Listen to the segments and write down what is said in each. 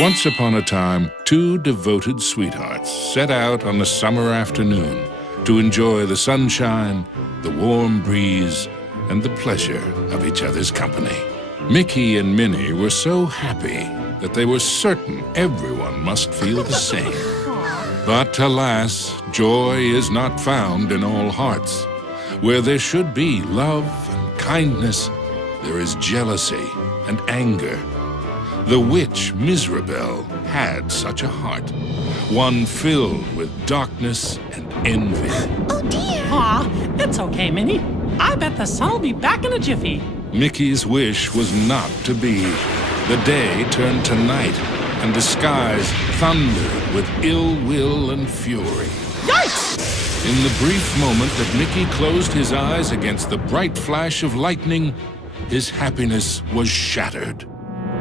Once upon a time, two devoted sweethearts set out on a summer afternoon to enjoy the sunshine, the warm breeze, and the pleasure of each other's company. Mickey and Minnie were so happy that they were certain everyone must feel the same. But alas, joy is not found in all hearts. Where there should be love and kindness, there is jealousy and anger. The witch Miserabel had such a heart, one filled with darkness and envy. Oh dear! Aw, it's okay, Minnie. I bet the sun will be back in a jiffy. Mickey's wish was not to be. The day turned to night, and the skies thundered with ill will and fury. Yikes! In the brief moment that Mickey closed his eyes against the bright flash of lightning, his happiness was shattered.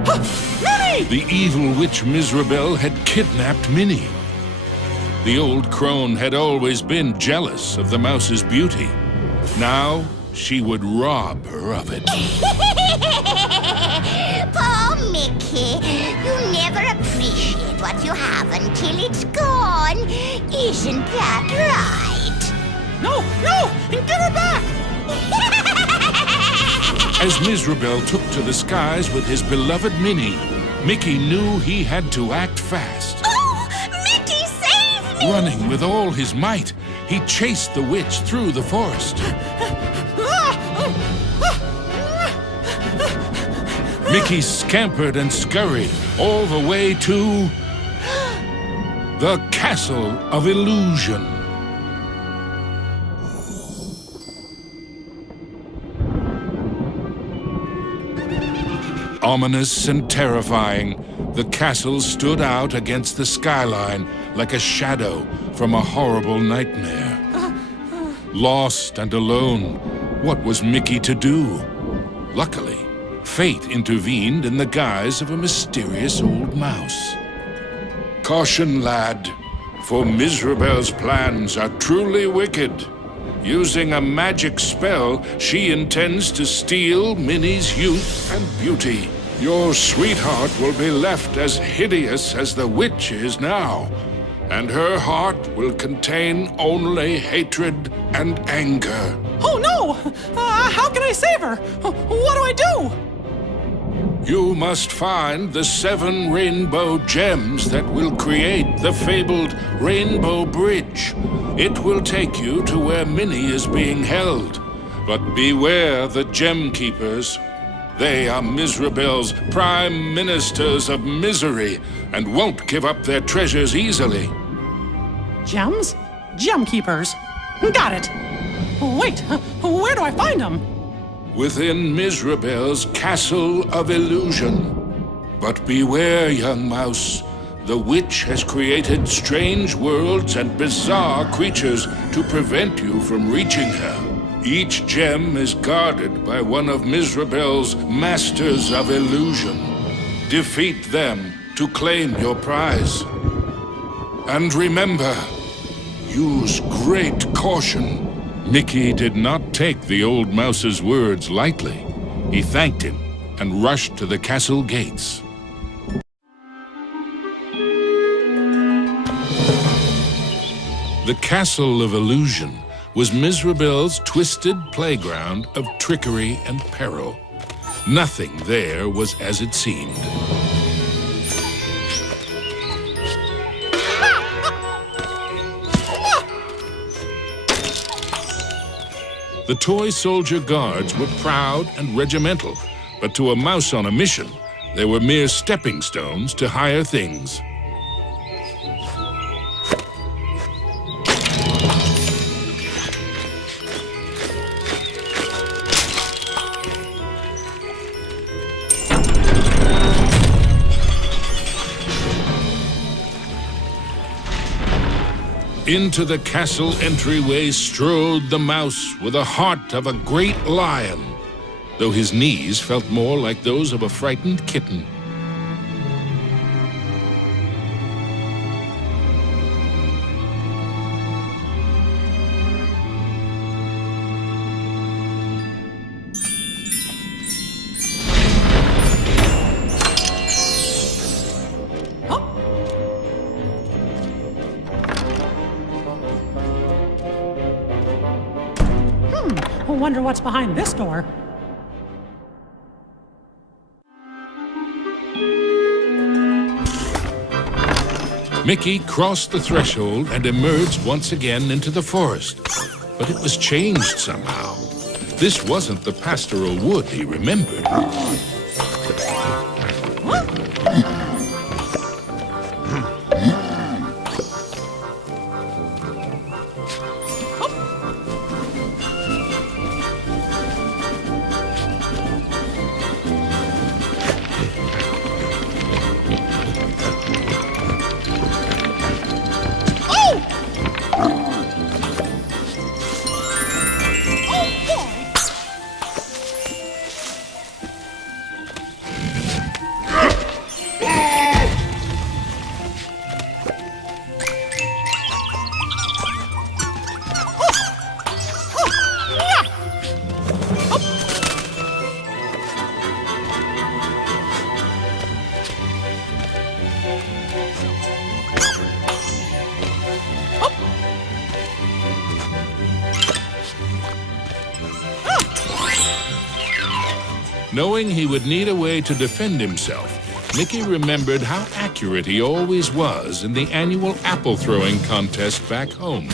Minnie! The evil witch Miserabel had kidnapped Minnie. The old crone had always been jealous of the mouse's beauty. Now she would rob her of it. Poor Mickey, you never appreciate what you have until it's gone. Isn't that right? No! Give her back! As Miserabel took to the skies with his beloved Minnie, Mickey knew he had to act fast. Oh, Mickey, save me! Running with all his might, he chased the witch through the forest. Mickey scampered and scurried all the way to the Castle of Illusion. Ominous and terrifying, the castle stood out against the skyline like a shadow from a horrible nightmare. Lost and alone, what was Mickey to do? Luckily, fate intervened in the guise of a mysterious old mouse. Caution, lad, for Miserabel's plans are truly wicked. Using a magic spell, she intends to steal Minnie's youth and beauty. Your sweetheart will be left as hideous as the witch is now, and her heart will contain only hatred and anger. Oh no! How can I save her? What do I do? You must find the 7 rainbow gems that will create the fabled Rainbow Bridge. It will take you to where Minnie is being held. But beware the gem keepers. They are Miserabel's prime ministers of misery and won't give up their treasures easily. Gems? Gem keepers. Got it. Wait, where do I find them? Within Miserabel's Castle of Illusion. But beware, young mouse. The witch has created strange worlds and bizarre creatures to prevent you from reaching her. Each gem is guarded by one of Miserabel's Masters of Illusion. Defeat them to claim your prize. And remember, use great caution. Mickey did not take the old mouse's words lightly. He thanked him and rushed to the castle gates. The Castle of Illusion was Miserabel's twisted playground of trickery and peril. Nothing there was as it seemed. The toy soldier guards were proud and regimental, but to a mouse on a mission, they were mere stepping stones to higher things. Into the castle entryway strode the mouse with the heart of a great lion, though his knees felt more like those of a frightened kitten. wonder what's behind this door. Mickey crossed the threshold and emerged once again into the forest. But it was changed somehow. This wasn't the pastoral wood he remembered. Knowing he would need a way to defend himself, Mickey remembered how accurate he always was in the annual apple throwing contest back home.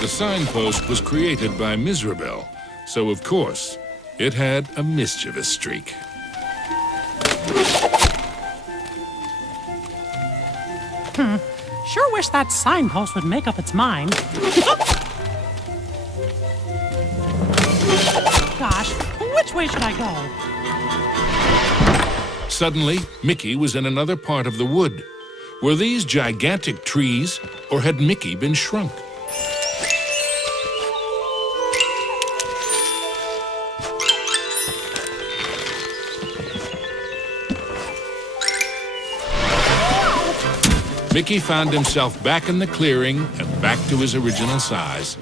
The signpost was created by Miserable, so of course, it had a mischievous streak. Sure wish that signpost would make up its mind. Gosh, which way should I go? Suddenly, Mickey was in another part of the wood. Were these gigantic trees, or had Mickey been shrunk? Mickey found himself back in the clearing and back to his original size.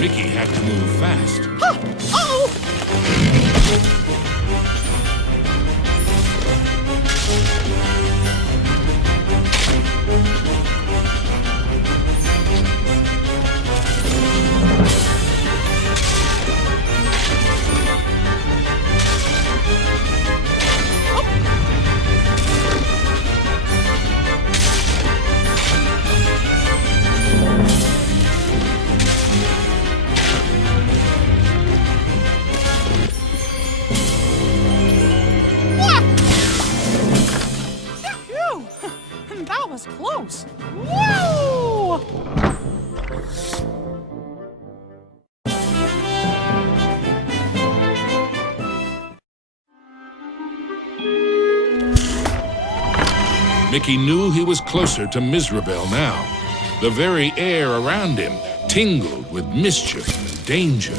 Mickey had to move fast. That was close. Whoa! Mickey knew he was closer to Miserable now. The very air around him tingled with mischief and danger.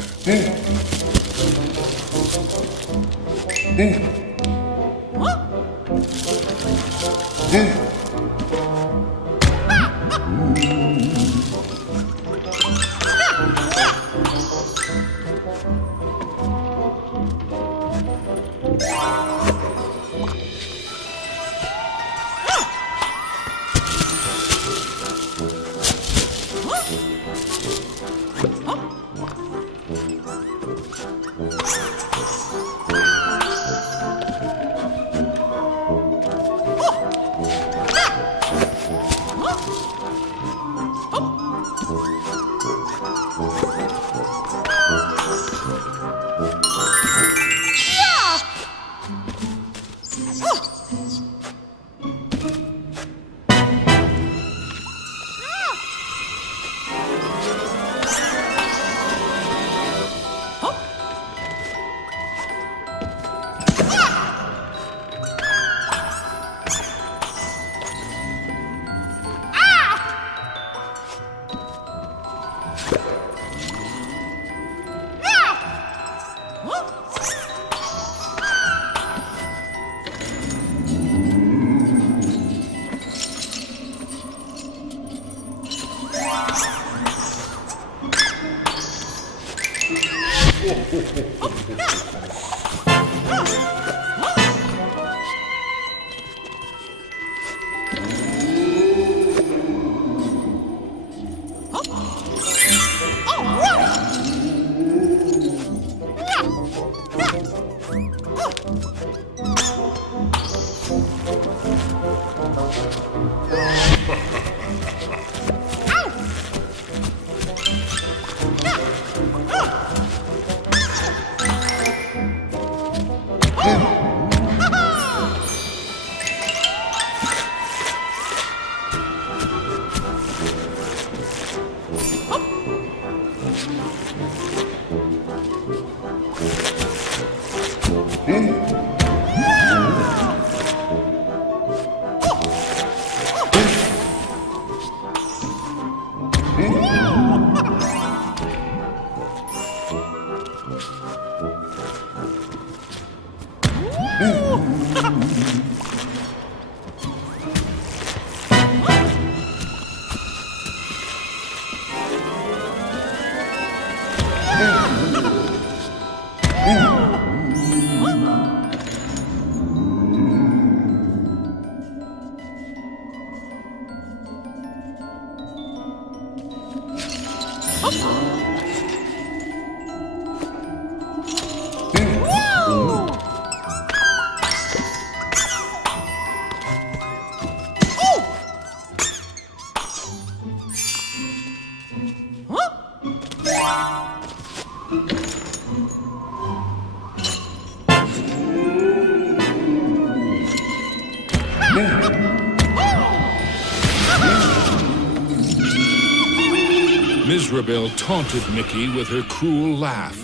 Ms. Rebel taunted Mickey with her cruel laugh,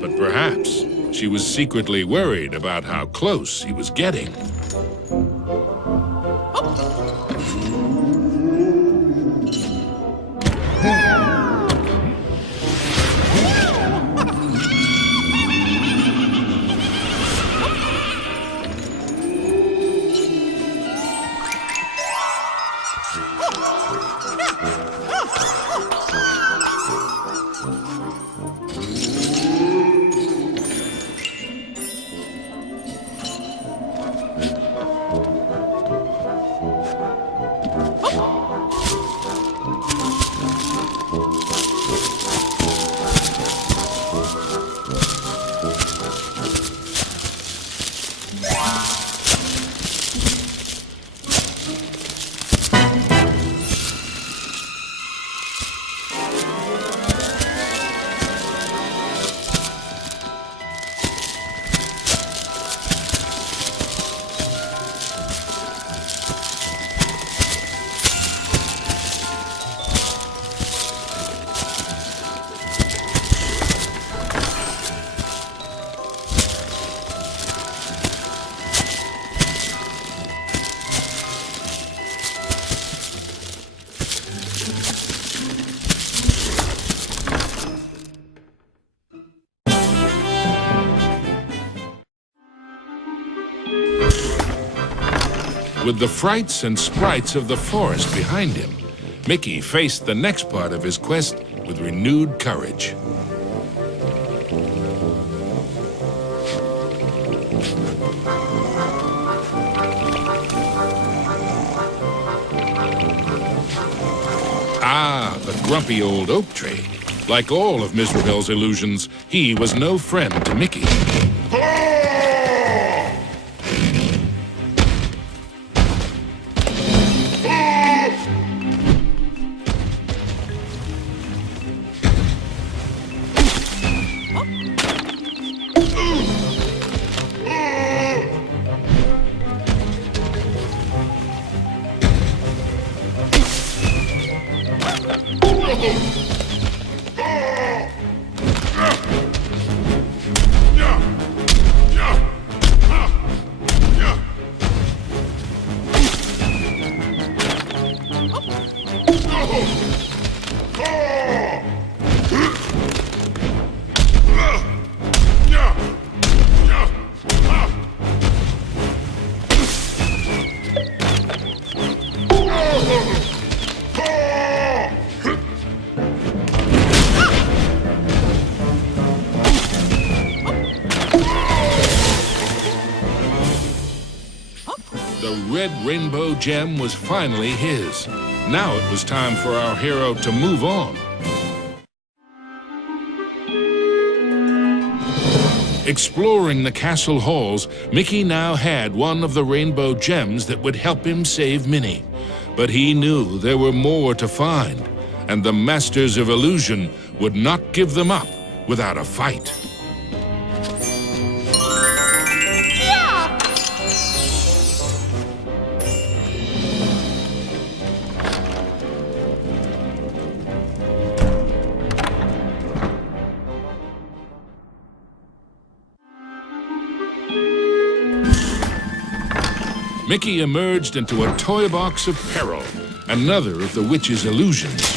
but perhaps she was secretly worried about how close he was getting. With the frights and sprites of the forest behind him, Mickey faced the next part of his quest with renewed courage. Ah, the grumpy old oak tree. Like all of Ms. Rebel's illusions, he was no friend to Mickey. The red rainbow gem was finally his. Now it was time for our hero to move on. Exploring the castle halls, Mickey now had one of the rainbow gems that would help him save Minnie. But he knew there were more to find, and the Masters of Illusion would not give them up without a fight. Mickey emerged into a toy box of peril, another of the witch's illusions.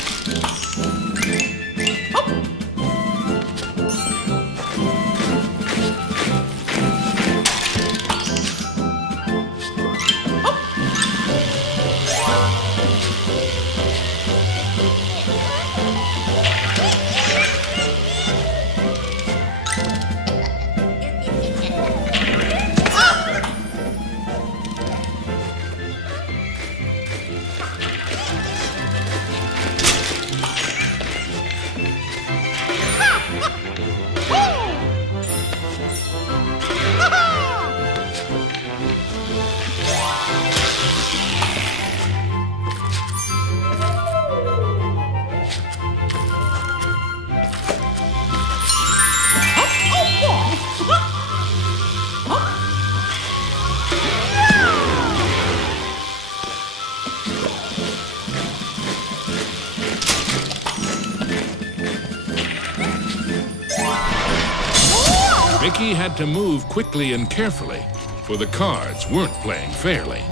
Mickey had to move quickly and carefully, for the cards weren't playing fairly.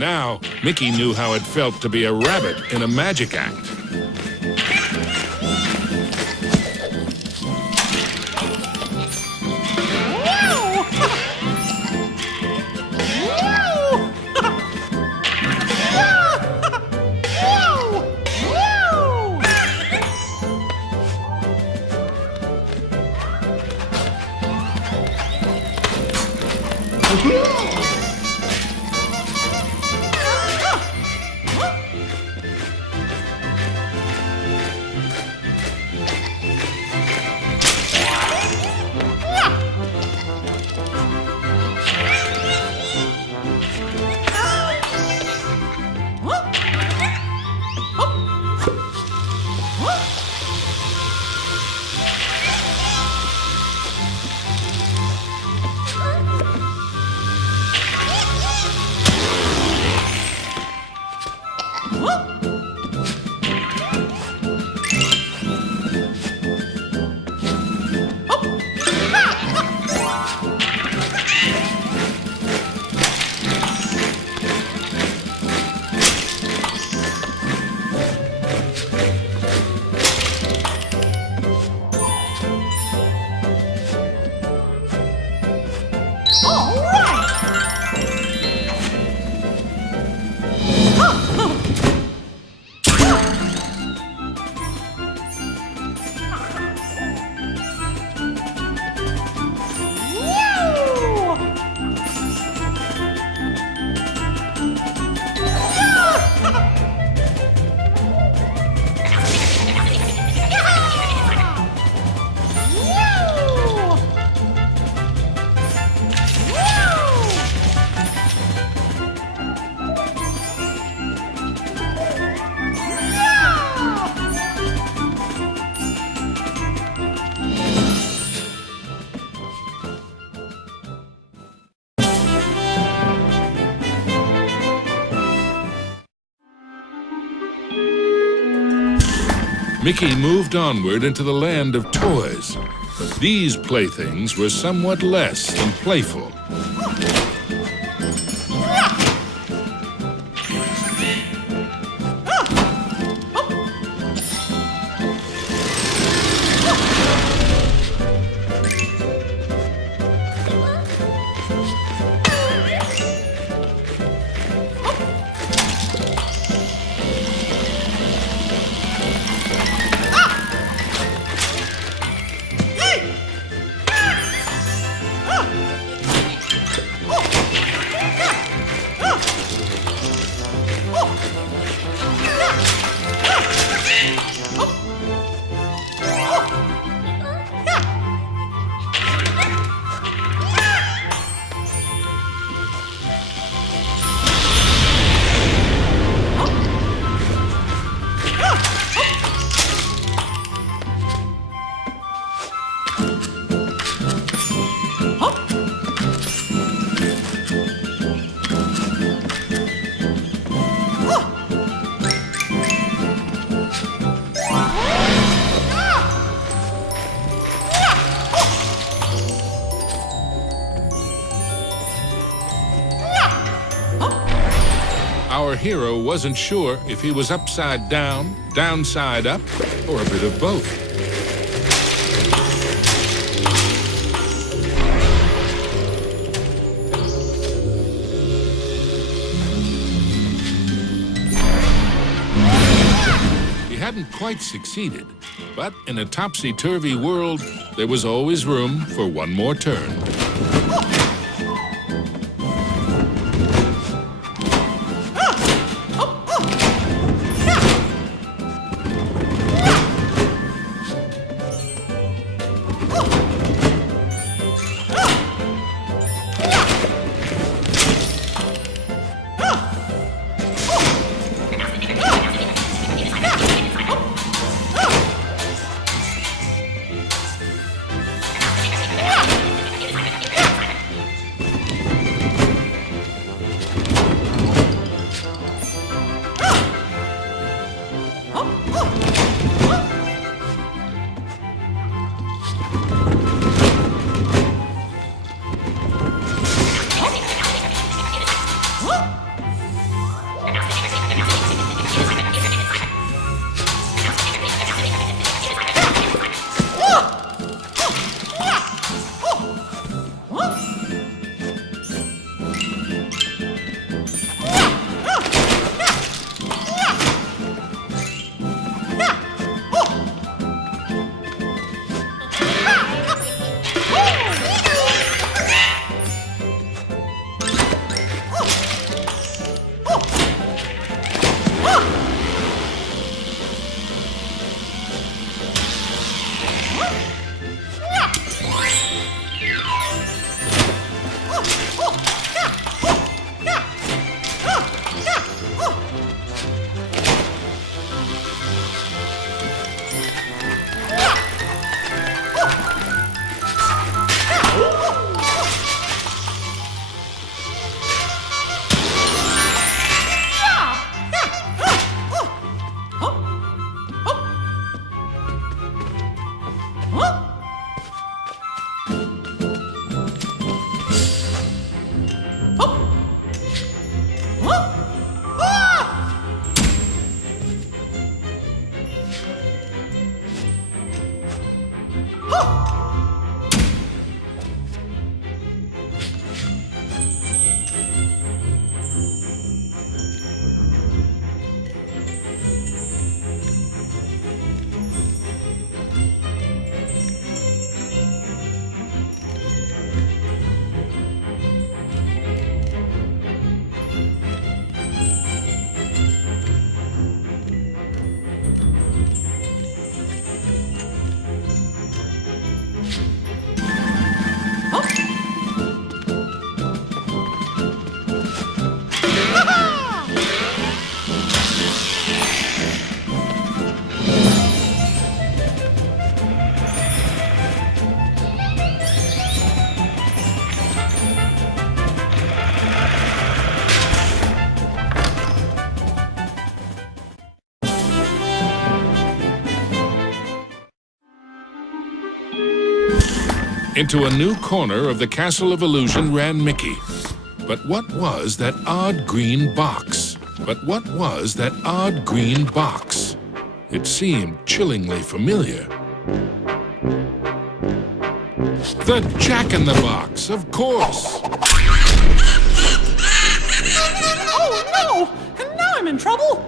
Now, Mickey knew how it felt to be a rabbit in a magic act. Mickey moved onward into the land of toys. But these playthings were somewhat less than playful. Our hero wasn't sure if he was upside down, downside up, or a bit of both. He hadn't quite succeeded, but in a topsy-turvy world, there was always room for one more turn. Into a new corner of the Castle of Illusion ran Mickey. But what was that odd green box? It seemed chillingly familiar. The Jack-in-the-Box, of course! Oh no! And now I'm in trouble!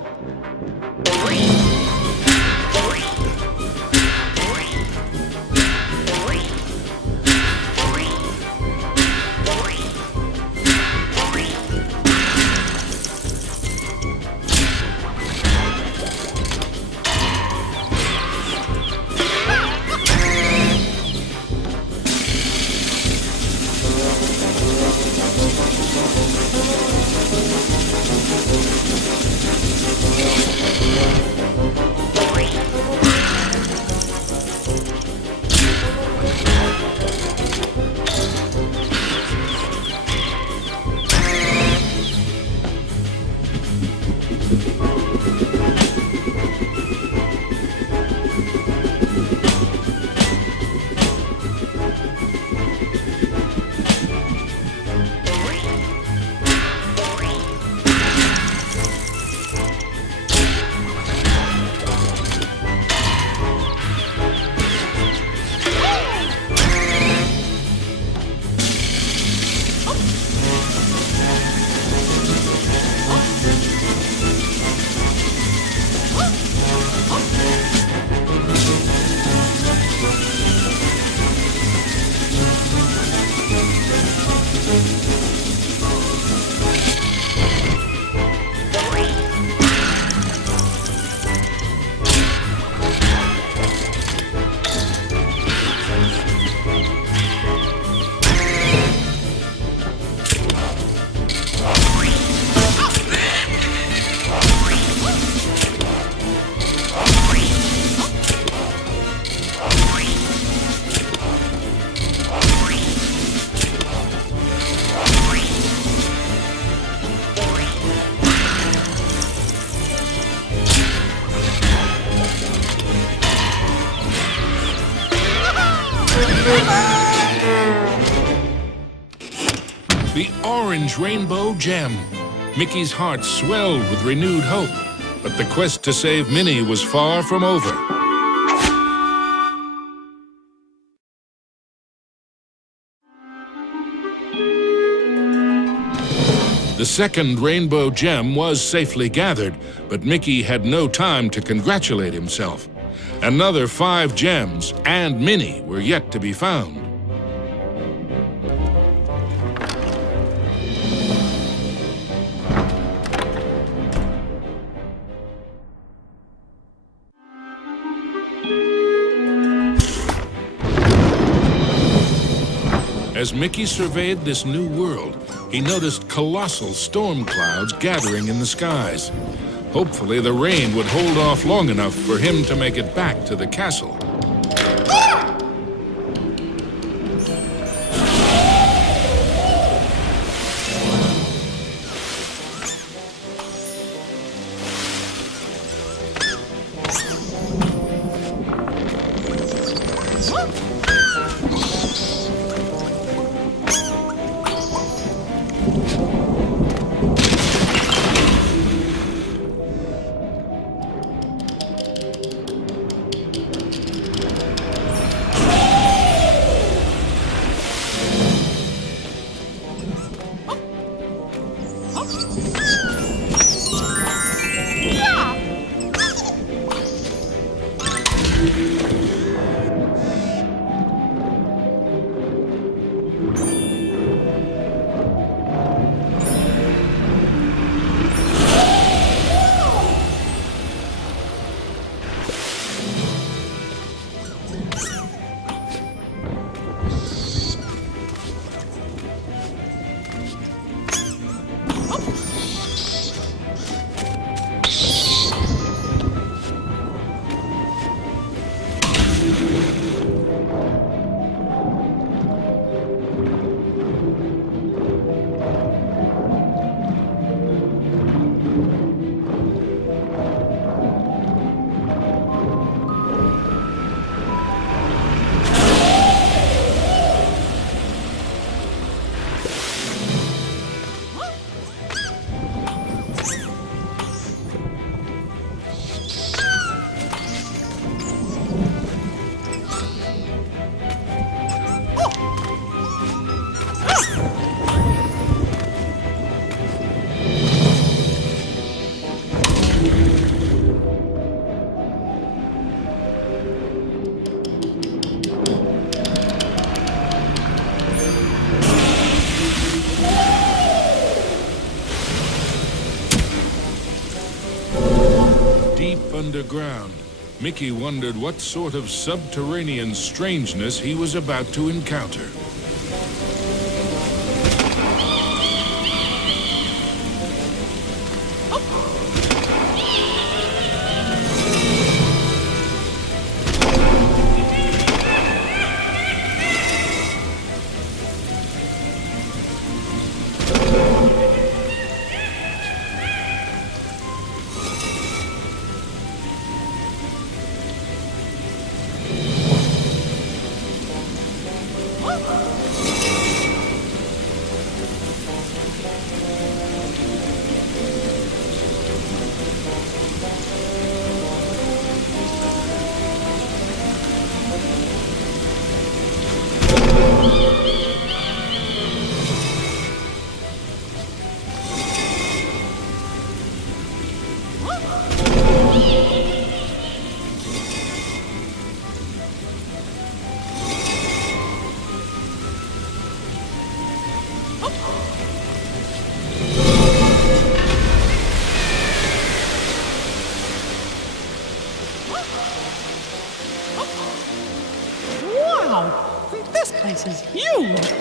The orange rainbow gem. Mickey's heart swelled with renewed hope, but the quest to save Minnie was far from over. The second rainbow gem was safely gathered, but Mickey had no time to congratulate himself. Another 5 gems and Minnie were yet to be found. As Mickey surveyed this new world, he noticed colossal storm clouds gathering in the skies. Hopefully, the rain would hold off long enough for him to make it back to the castle. Deep underground, Mickey wondered what sort of subterranean strangeness he was about to encounter. Wow! This place is huge!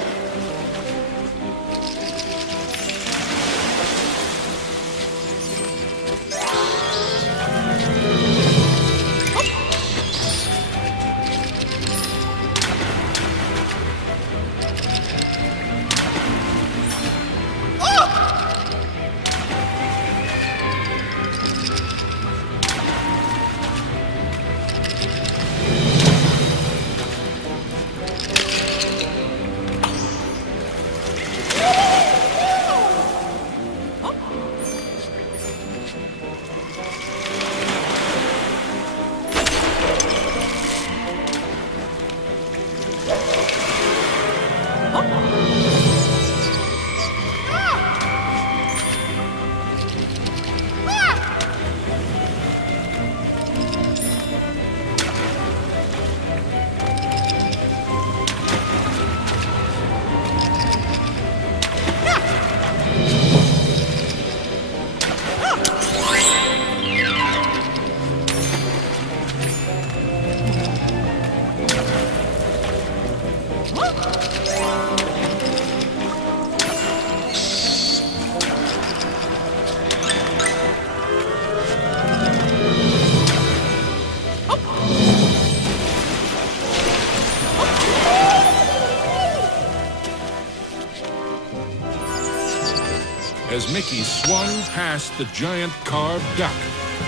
As Mickey swung past the giant carved duck,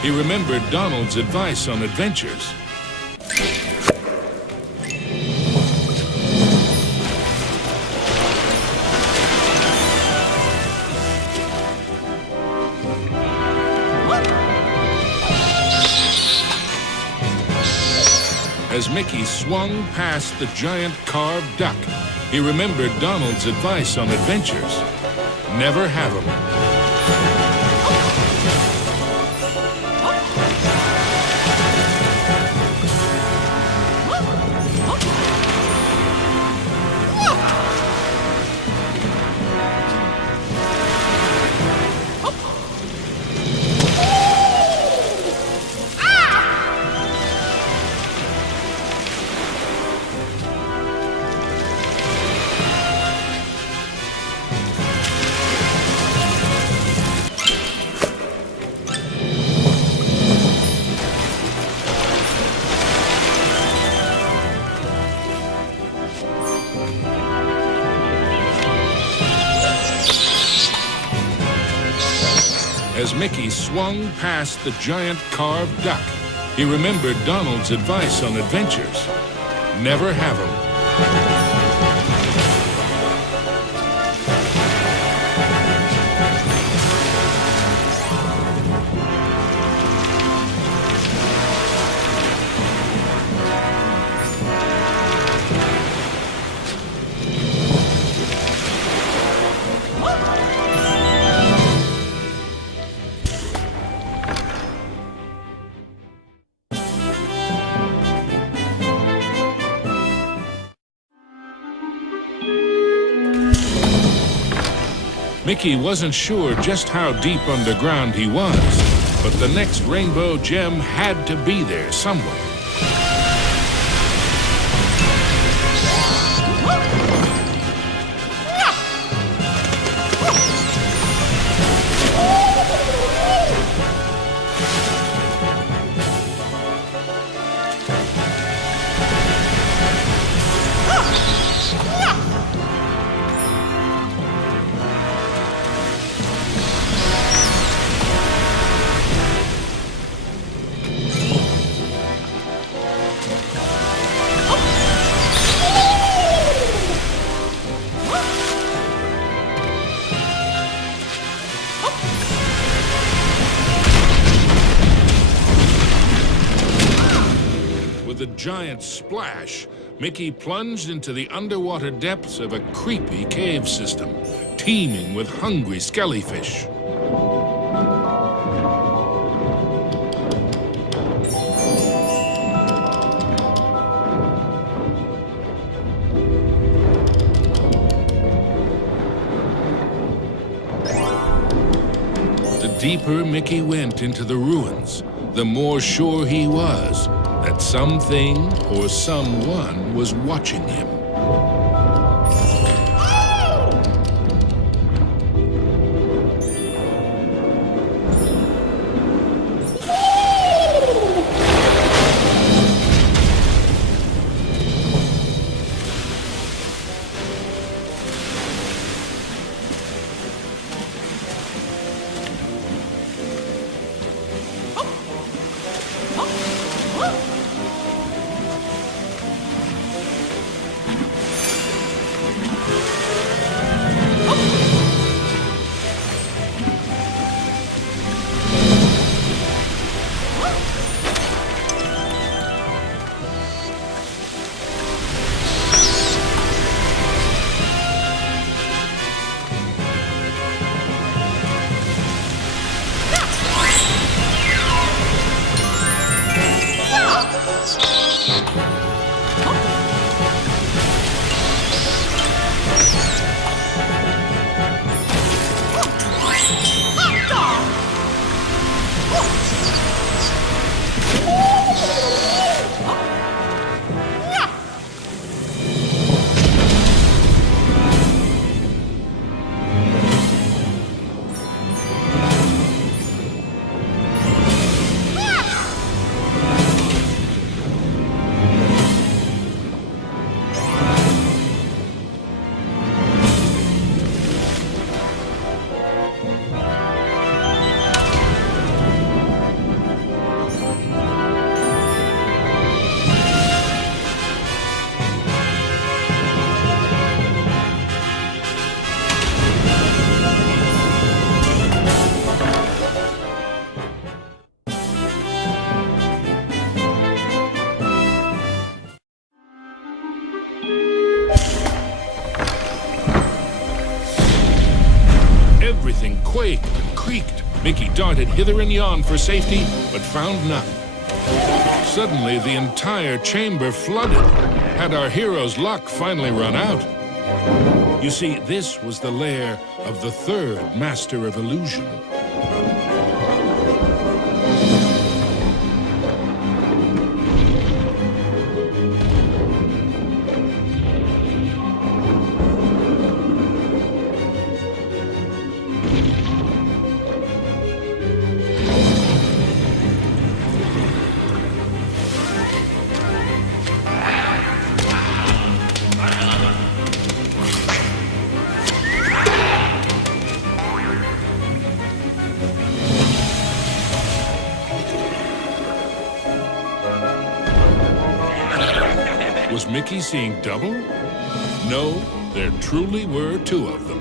he remembered Donald's advice on adventures. As Mickey swung past the giant carved duck, he remembered Donald's advice on adventures. Never have 'em. As Mickey swung past the giant carved duck, he remembered Donald's advice on adventures. Never have 'em. Mickey wasn't sure just how deep underground he was. But the next rainbow gem had to be there somewhere. With a giant splash, Mickey plunged into the underwater depths of a creepy cave system, teeming with hungry skellyfish. The deeper Mickey went into the ruins, the more sure he was that something or someone was watching him. Everything quaked and creaked. Mickey darted hither and yon for safety, but found none. Suddenly, the entire chamber flooded. Had our hero's luck finally run out? You see, this was the lair of the third Master of Illusion. Was Mickey seeing double? No, there truly were two of them.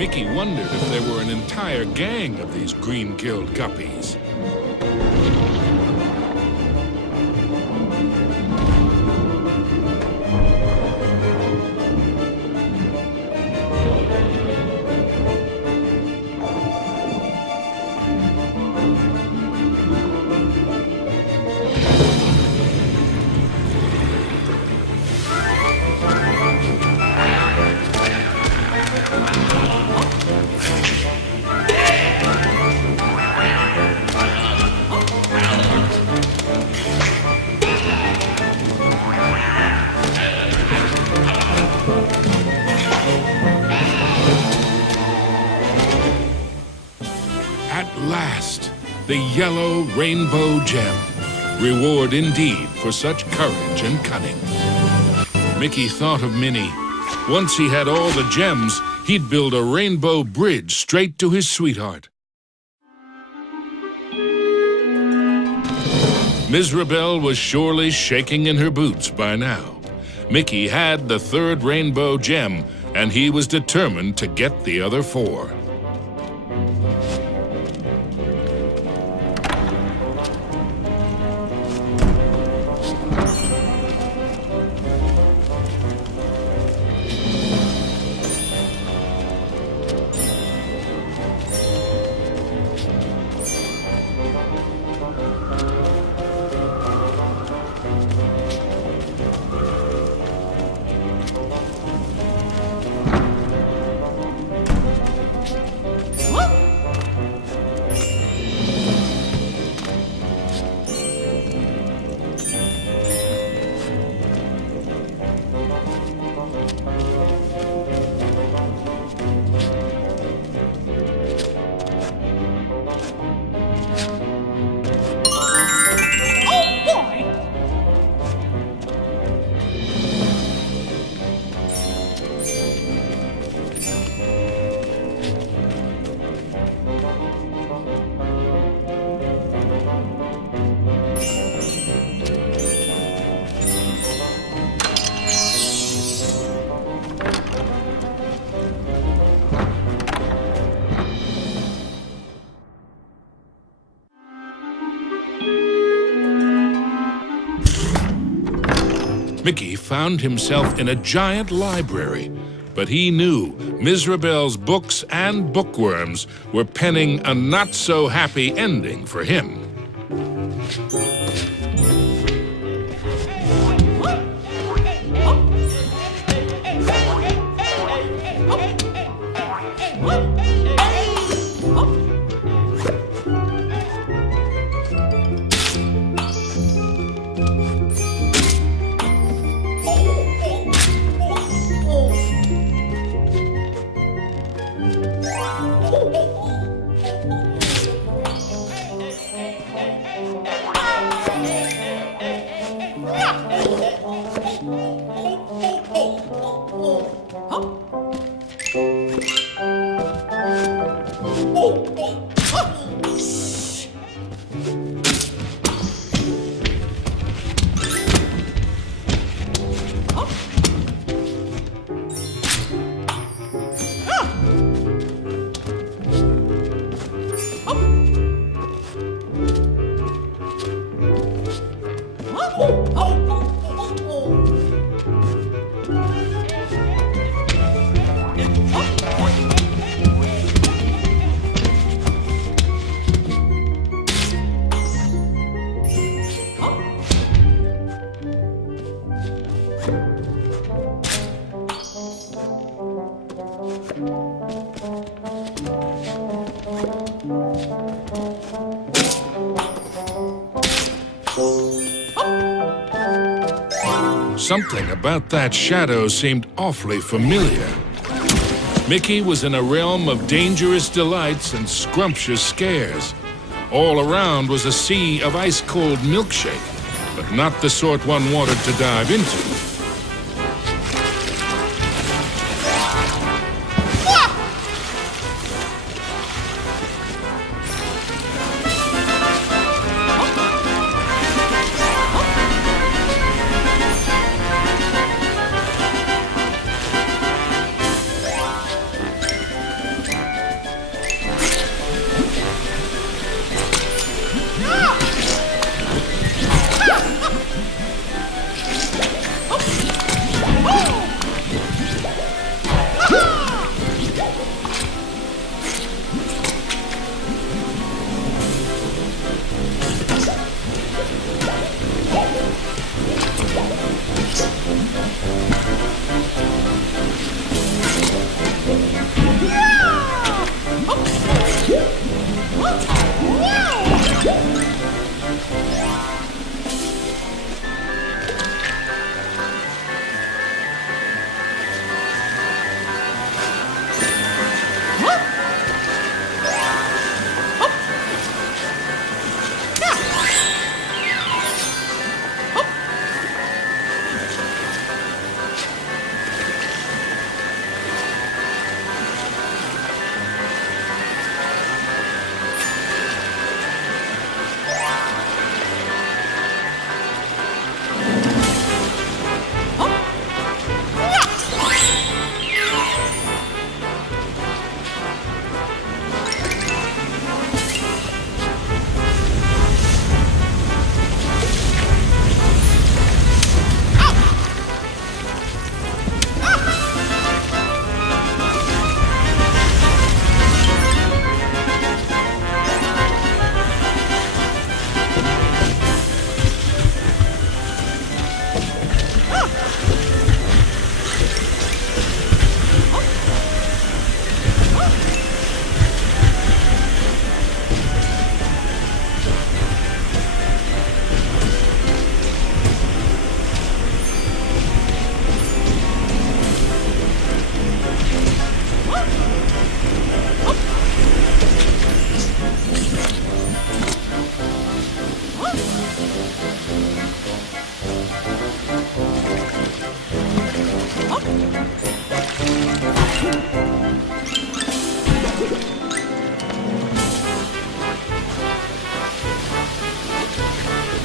Mickey wondered if there were an entire gang of these green-killed guppies. At last, the yellow rainbow gem. Reward indeed for such courage and cunning. Mickey thought of Minnie. Once he had all the gems, he'd build a rainbow bridge straight to his sweetheart. Mizrabel was surely shaking in her boots by now. Mickey had the third rainbow gem, and he was determined to get the other 4. Mickey found himself in a giant library, but he knew Mizrabel's books and bookworms were penning a not-so-happy ending for him. Something about that shadow seemed awfully familiar. Mickey was in a realm of dangerous delights and scrumptious scares. All around was a sea of ice-cold milkshake, but not the sort one wanted to dive into.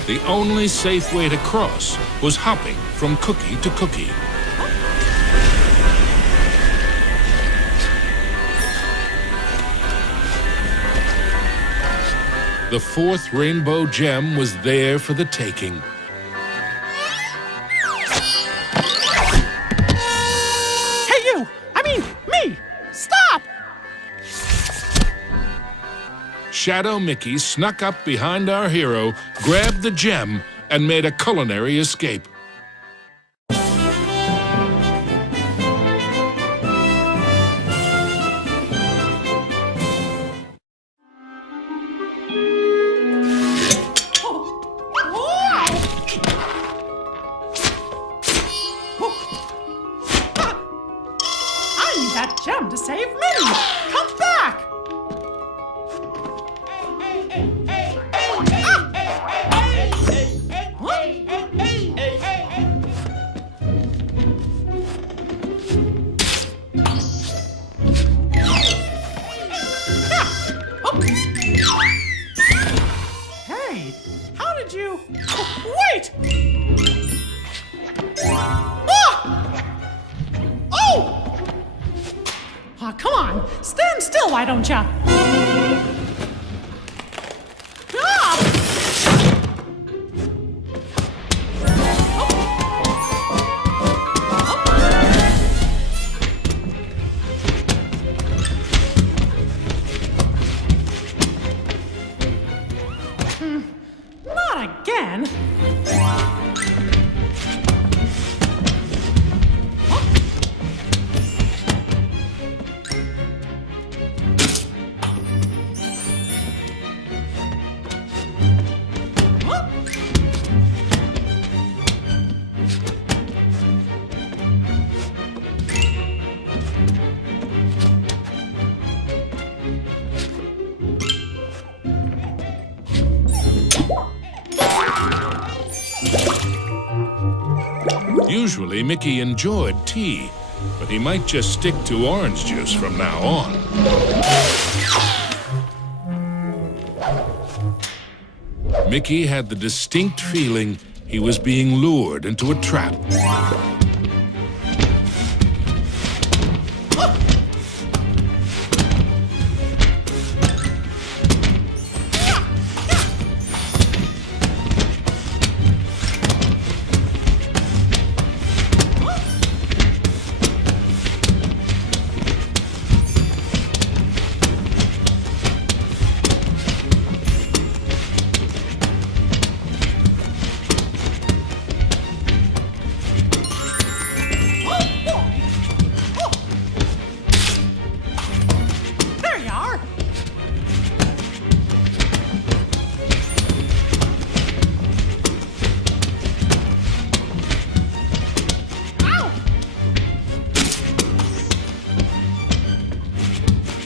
The only safe way to cross was hopping from cookie to cookie. The fourth rainbow gem was there for the taking. Hey, you! I mean, me! Stop! Shadow Mickey snuck up behind our hero, grabbed the gem, and made a culinary escape. I need that gem to save Minnie! Come back! Hey, how did you... Wait! Oh! Aw, come on! Stand still, why don't ya? Not again! Usually, Mickey enjoyed tea, but he might just stick to orange juice from now on. Mickey had the distinct feeling he was being lured into a trap. There you are! Ow! Oh.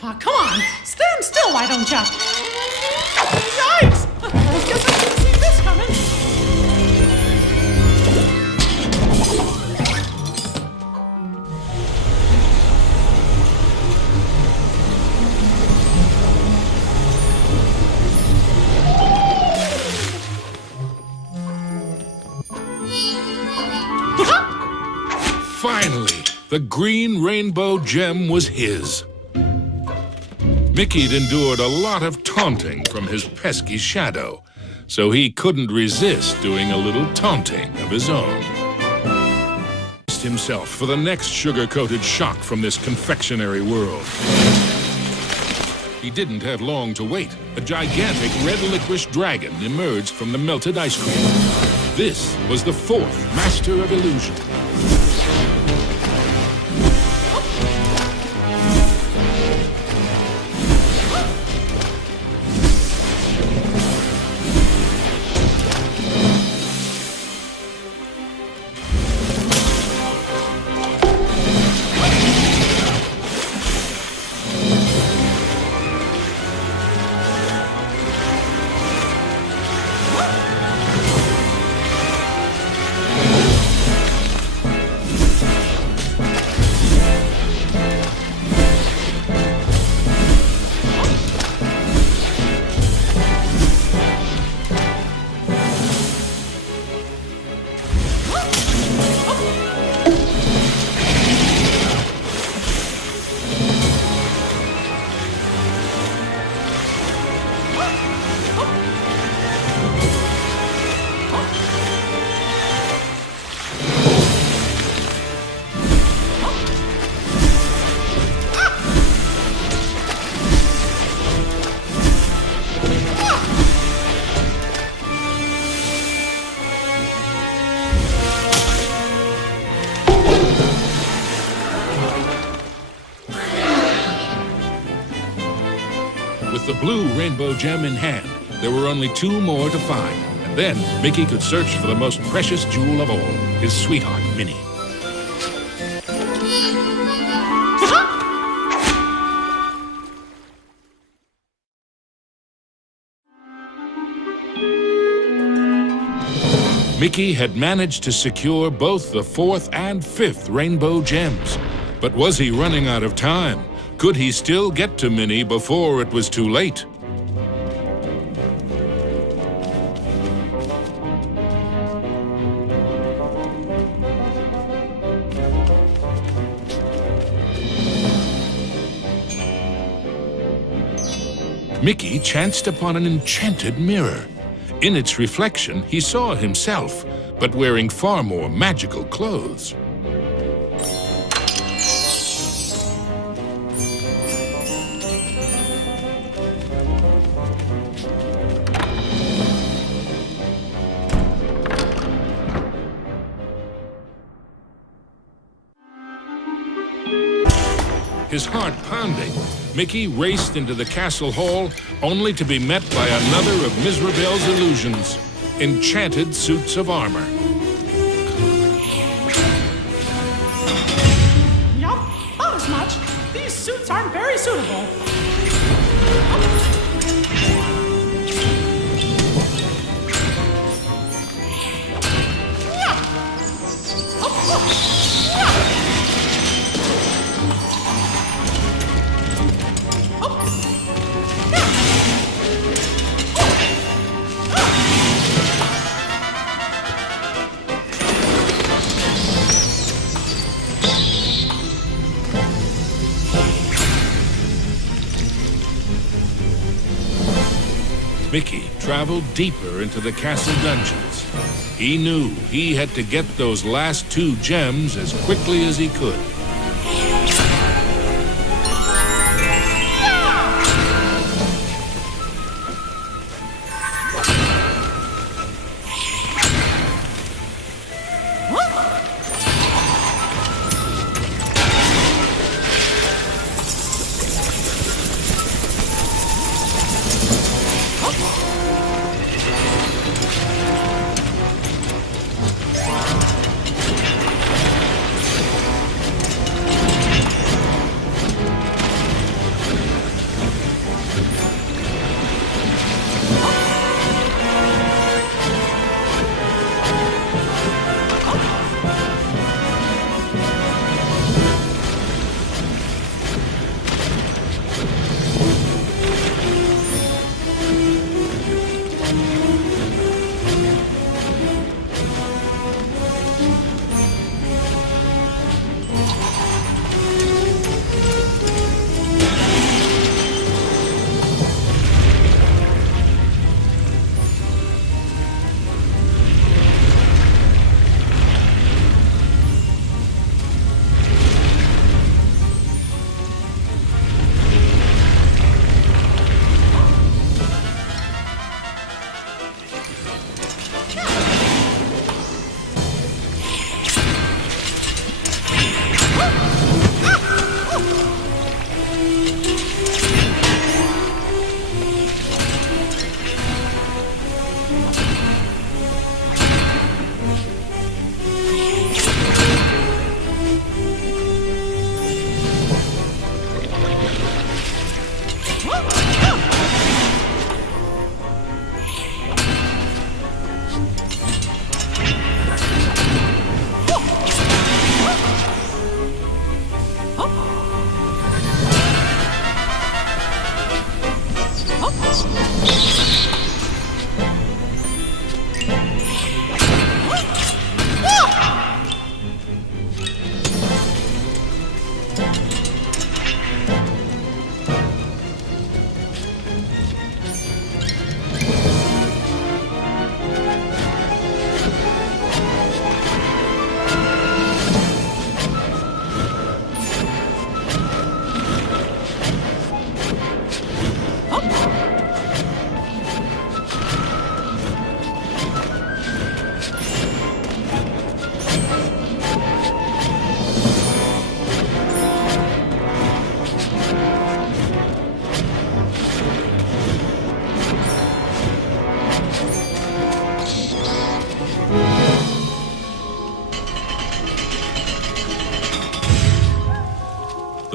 Aw, come on! Stand still, why don't ya? Yikes! Guess I didn't see this coming. Finally, the green rainbow gem was his. Mickey'd endured a lot of taunting from his pesky shadow, so he couldn't resist doing a little taunting of his own. Himself for the next sugar-coated shock from this confectionery world. He didn't have long to wait. A gigantic red licorice dragon emerged from the melted ice cream. This was the fourth master of illusion. With the blue rainbow gem in hand, there were only 2 more to find. And then Mickey could search for the most precious jewel of all, his sweetheart, Minnie. Mickey had managed to secure both the 4th and 5th rainbow gems. But was he running out of time? Could he still get to Minnie before it was too late? Mickey chanced upon an enchanted mirror. In its reflection, he saw himself, but wearing far more magical clothes. His heart pounding, Mickey raced into the castle hall, only to be met by another of Mizrabel's illusions, enchanted suits of armor. Yup, not as much. These suits aren't very suitable. Mickey traveled deeper into the castle dungeons. He knew he had to get those last 2 gems as quickly as he could.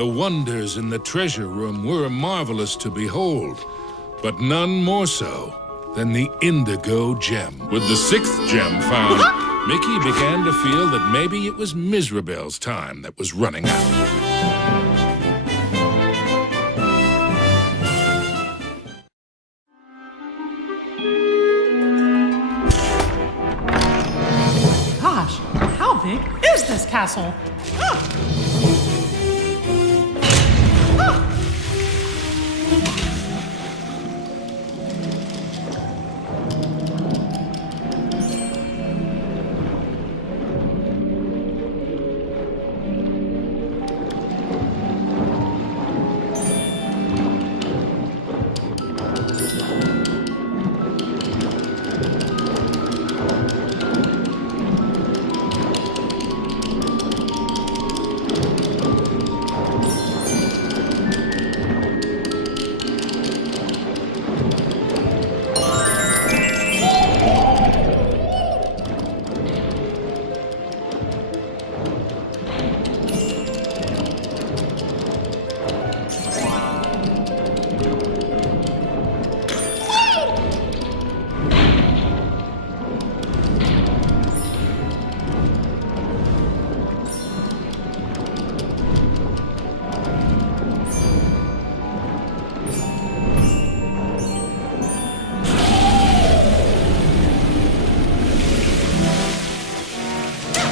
The wonders in the treasure room were marvelous to behold, but none more so than the indigo gem. With the 6th gem found, Mickey began to feel that maybe it was Mizrabel's time that was running out. Gosh, how big is this castle?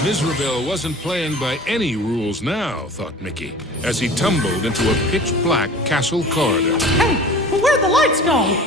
Mizrabel wasn't playing by any rules now, thought Mickey, as he tumbled into a pitch-black castle corridor. Hey, where'd the lights go?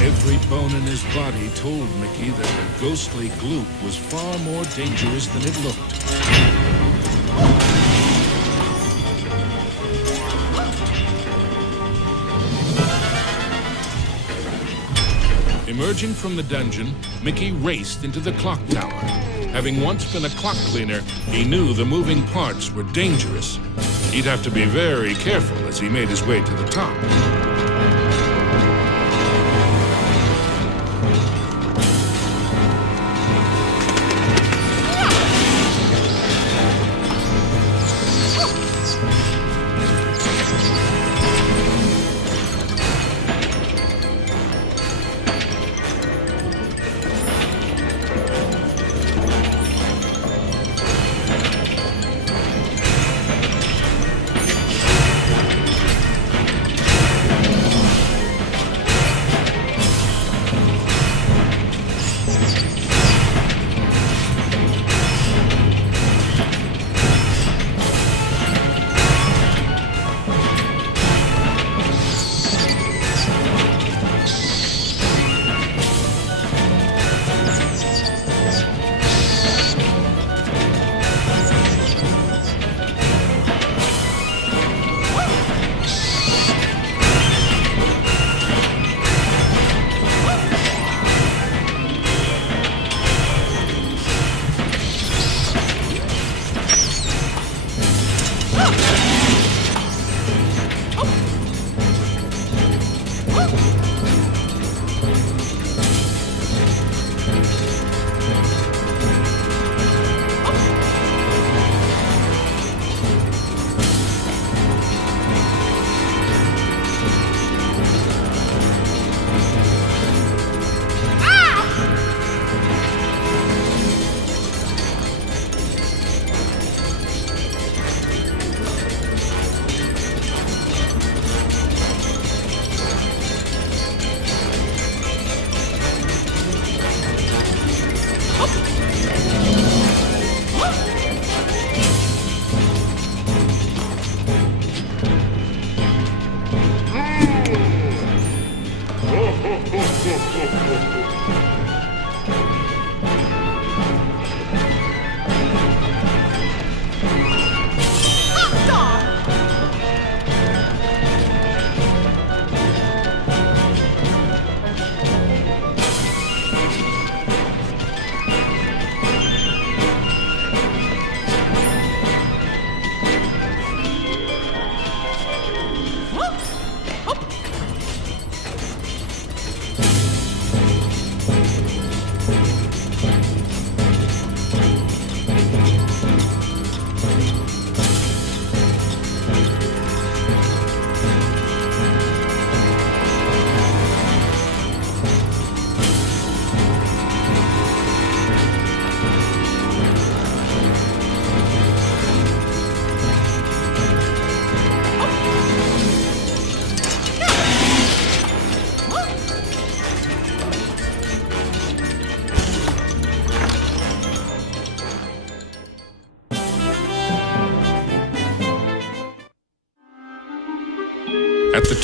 Every bone in his body told Mickey that the ghostly gloop was far more dangerous than it looked. Emerging from the dungeon, Mickey raced into the clock tower. Having once been a clock cleaner, he knew the moving parts were dangerous. He'd have to be very careful as he made his way to the top.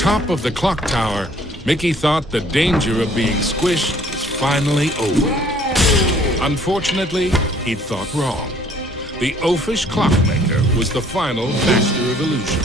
top of the clock tower, Mickey thought the danger of being squished was finally over. Unfortunately, he'd thought wrong. The oafish clockmaker was the final master of illusion.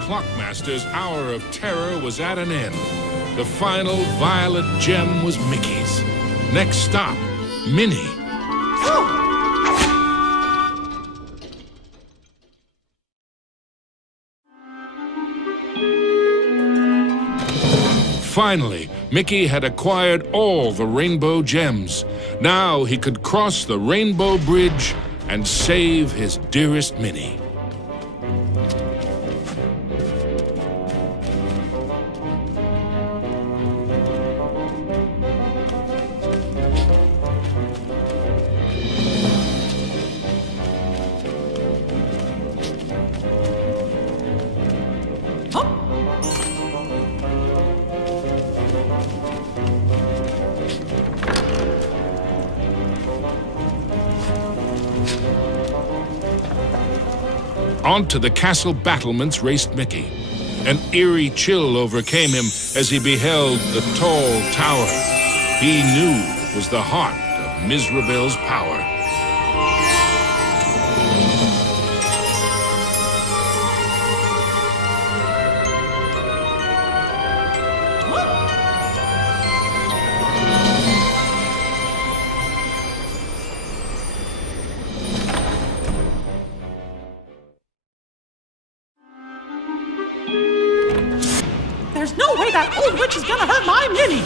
Clockmaster's hour of terror was at an end. The final violet gem was Mickey's. Next stop, Minnie. Finally, Mickey had acquired all the rainbow gems. Now he could cross the Rainbow Bridge and save his dearest Minnie. Onto the castle battlements raced Mickey. An eerie chill overcame him as he beheld the tall tower he knew was the heart of Mizrabel's power. There's no way that old witch is gonna hurt my Minnie!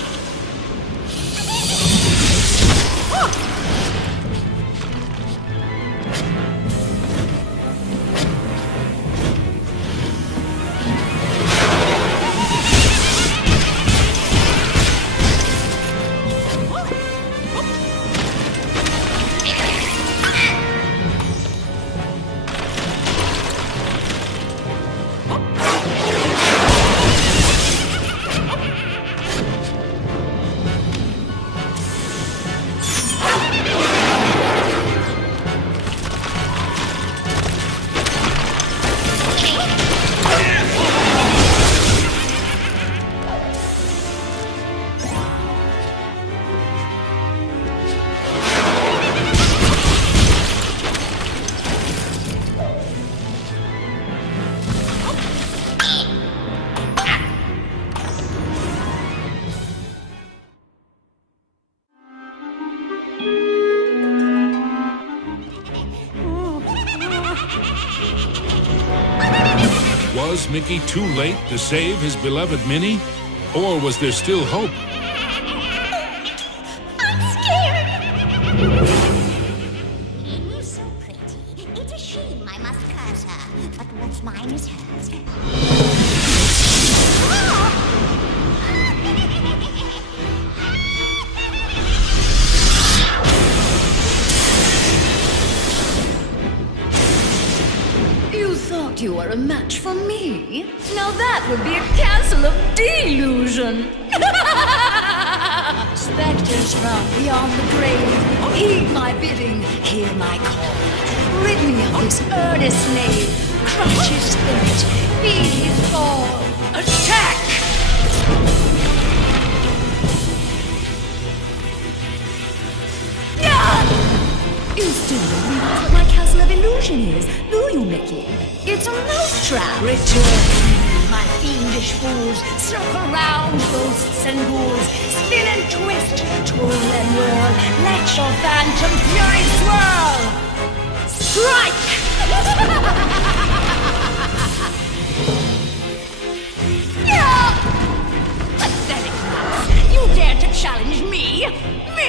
Was Mickey too late to save his beloved Minnie? Or was there still hope? I'm scared. Minnie's so pretty. It's a shame I must curse her. But what's mine is hers. You thought you were a match for me? Now that would be a castle of delusion. Specters from beyond the grave, heed my bidding, hear my call. Rid me of this earnest slave, crush his spirit, be his fall. Attack! You still don't realize what my castle of illusion is, do you, Mickey? It's a mousetrap. Return, my fiendish fools. Circle round, ghosts and ghouls. Spin and twist, twirl and whirl. Let your phantom fury swirl. Strike! Pathetic mouse! You dare to challenge me? Me?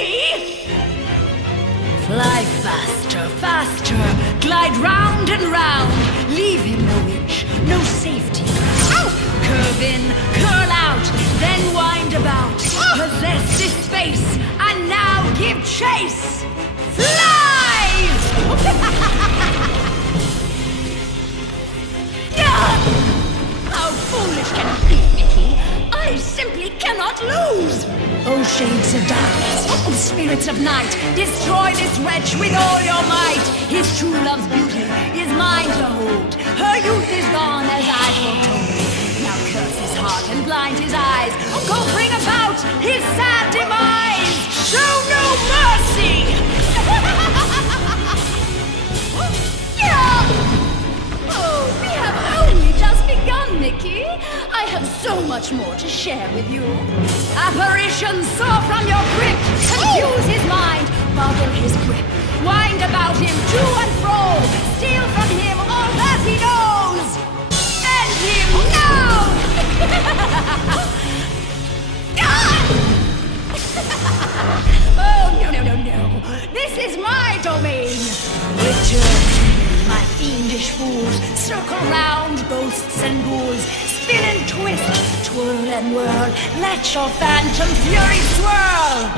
Fly faster, faster, glide round and round. Leave him no inch, no safety. Curve in, curl out, then wind about. Possess this space, and now give chase. Fly! How foolish can you be, Mickey? I simply cannot lose. Oh, shades of darkness, oh, spirits of night, destroy this wretch with all your might. His true love's beauty is mine to hold. Her youth is gone as I foretold. Now curse his heart and blind his eyes. Go bring about his sad demise. Show no mercy. Oh, we have only just begun, Mickey. I have so much more to share with you. Apparitions soar from your grip, confuse his mind, boggle his grip, wind about him to and fro, steal from him all that he knows. End him now! Oh, no. This is my domain. Return to me, my fiendish fools. Circle round, ghosts and ghouls. Spin and twist, twirl and whirl. Let your phantom fury swirl.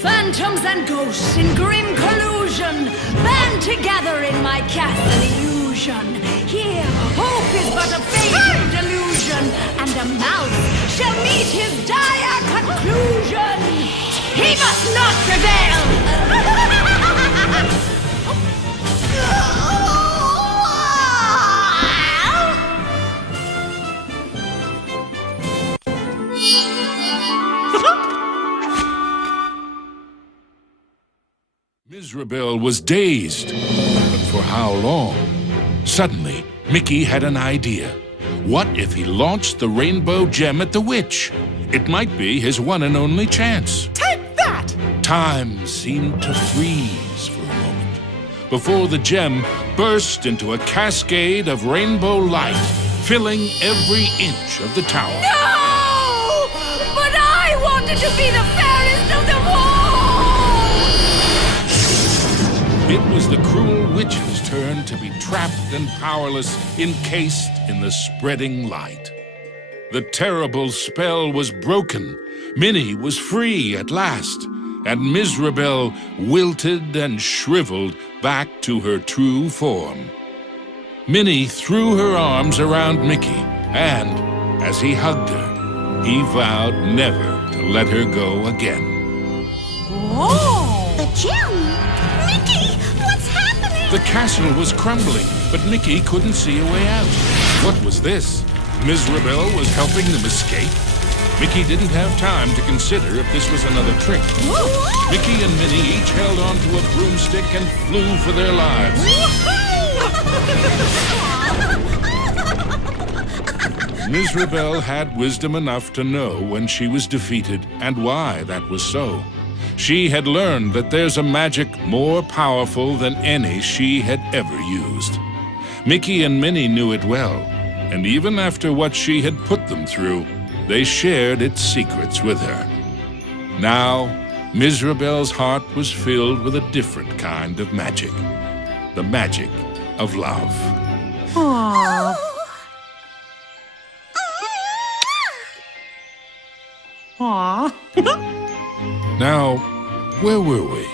Phantoms and ghosts in grim collusion band together in my castle illusion. Here, hope is but a fading delusion, and a mouse shall meet his dire conclusion. He must not prevail! Mizrabel was dazed. But for how long? Suddenly, Mickey had an idea. What if he launched the rainbow gem at the witch? It might be his one and only chance. Take that! Time seemed to freeze for a moment before the gem burst into a cascade of rainbow light, filling every inch of the tower. No! But I wanted to be the fairest of them all! It was the cruel witch's turn to be trapped and powerless, encased in the spreading light. The terrible spell was broken. Minnie was free at last, and Mizrabel wilted and shriveled back to her true form. Minnie threw her arms around Mickey, and as he hugged her, he vowed never to let her go again. Whoa! The gem! Mickey, what's happening? The castle was crumbling, but Mickey couldn't see a way out. What was this? Mizrabel was helping them escape? Mickey didn't have time to consider if this was another trick. Mickey and Minnie each held onto a broomstick and flew for their lives. Mizrabel had wisdom enough to know when she was defeated and why that was so. She had learned that there's a magic more powerful than any she had ever used. Mickey and Minnie knew it well, and even after what she had put them through, they shared its secrets with her. Now, Mizrabel's heart was filled with a different kind of magic. The magic of love. Aww. Aww. Now, where were we?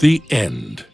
The end.